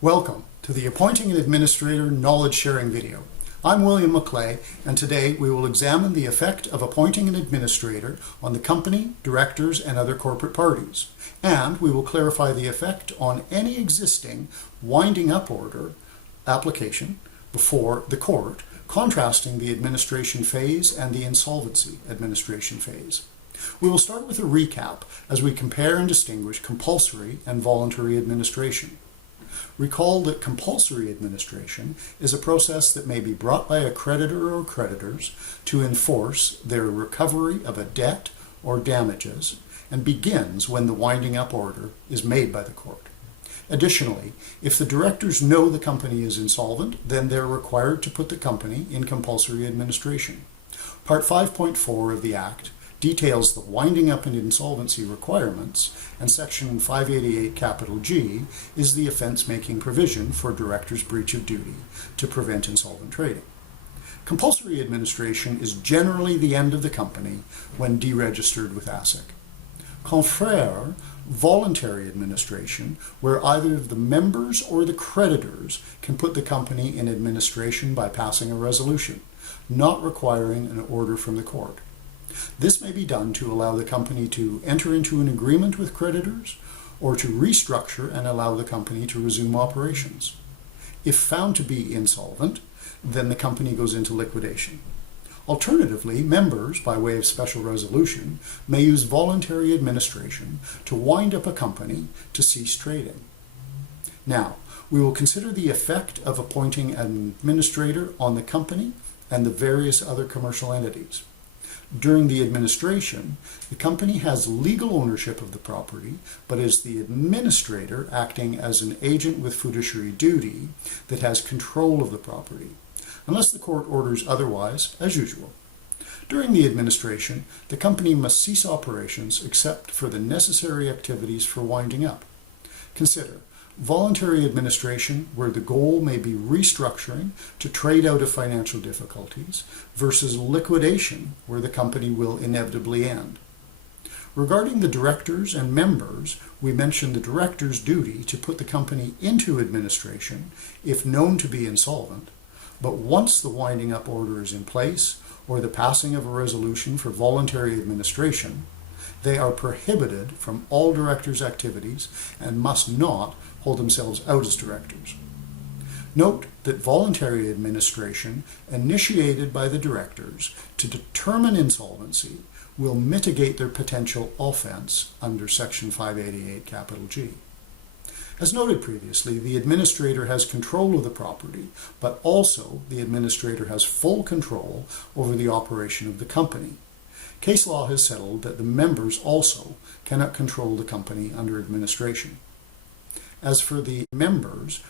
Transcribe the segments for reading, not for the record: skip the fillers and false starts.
Welcome to the Appointing an Administrator Knowledge Sharing video. I'm William McClay, and today we will examine the effect of appointing an administrator on the company, directors, and other corporate parties. And we will clarify the effect on any existing winding up order application before the court, contrasting the administration phase and the insolvency administration phase. We will start with a recap as we compare and distinguish compulsory and voluntary administration. Recall that compulsory administration is a process that may be brought by a creditor or creditors to enforce their recovery of a debt or damages and begins when the winding up order is made by the court. Additionally, if the directors know the company is insolvent, then they're required to put the company in compulsory administration. Part 5.4 of the Act details the winding up and insolvency requirements, and Section 588 G is the offense-making provision for directors' breach of duty to prevent insolvent trading. Compulsory administration is generally the end of the company when deregistered with ASIC. Contraire, voluntary administration, where either the members or the creditors can put the company in administration by passing a resolution, not requiring an order from the court. This may be done to allow the company to enter into an agreement with creditors or to restructure and allow the company to resume operations. If found to be insolvent, then the company goes into liquidation. Alternatively, members, by way of special resolution, may use voluntary administration to wind up a company to cease trading. Now, we will consider the effect of appointing an administrator on the company and the various other commercial entities. During the administration, the company has legal ownership of the property, but is the administrator acting as an agent with fiduciary duty that has control of the property, unless the court orders otherwise, as usual. During the administration, the company must cease operations except for the necessary activities for winding up. Consider voluntary administration, where the goal may be restructuring to trade out of financial difficulties, versus liquidation, where the company will inevitably end. Regarding the directors and members, we mentioned the director's duty to put the company into administration if known to be insolvent, but once the winding up order is in place or the passing of a resolution for voluntary administration, they are prohibited from all directors' activities and must not hold themselves out as directors. Note that voluntary administration initiated by the directors to determine insolvency will mitigate their potential offense under Section 588 G. As noted previously, the administrator has control of the property, but also the administrator has full control over the operation of the company. Case law has settled that the members also cannot control the company under administration. As for the members,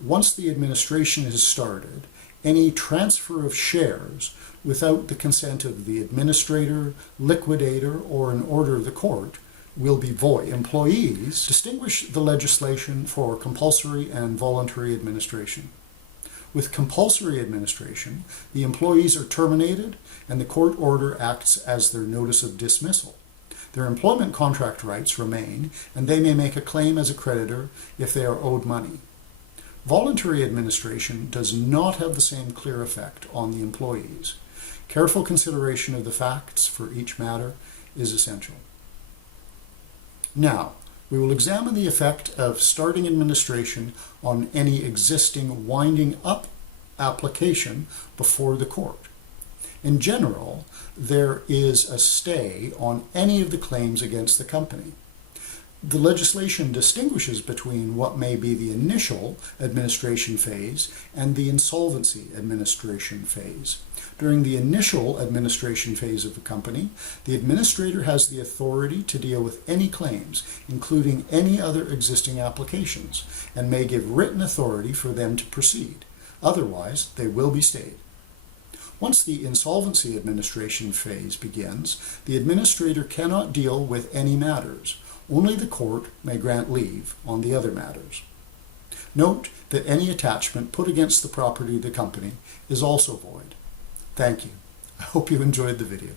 once the administration has started, any transfer of shares without the consent of the administrator, liquidator, or an order of the court will be void. Employees distinguish the legislation for compulsory and voluntary administration. With compulsory administration, the employees are terminated and the court order acts as their notice of dismissal. Their employment contract rights remain, and they may make a claim as a creditor if they are owed money. Voluntary administration does not have the same clear effect on the employees. Careful consideration of the facts for each matter is essential. Now, we will examine the effect of starting administration on any existing winding up application before the court. In general, there is a stay on any of the claims against the company. The legislation distinguishes between what may be the initial administration phase and the insolvency administration phase. During the initial administration phase of the company, the administrator has the authority to deal with any claims, including any other existing applications, and may give written authority for them to proceed. Otherwise, they will be stayed. Once the insolvency administration phase begins, the administrator cannot deal with any matters. Only the court may grant leave on the other matters. Note that any attachment put against the property of the company is also void. Thank you. I hope you enjoyed the video.